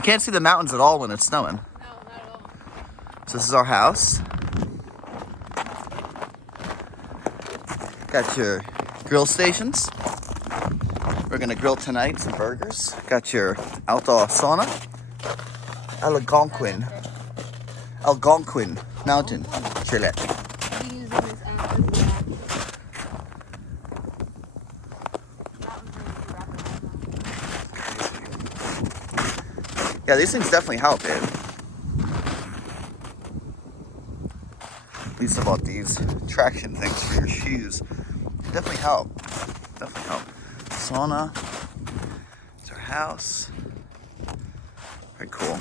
You can't see the mountains at all when it's snowing. No, not at all. So this is our house. Got your grill stations. We're gonna grill tonight some burgers. Got your outdoor sauna. Algonquin Mountain Chalet. We use them as mountains Yeah, these things definitely help, dude. At least about these traction things for your shoes. Definitely help. Definitely help. Sauna. It's our house. Very cool.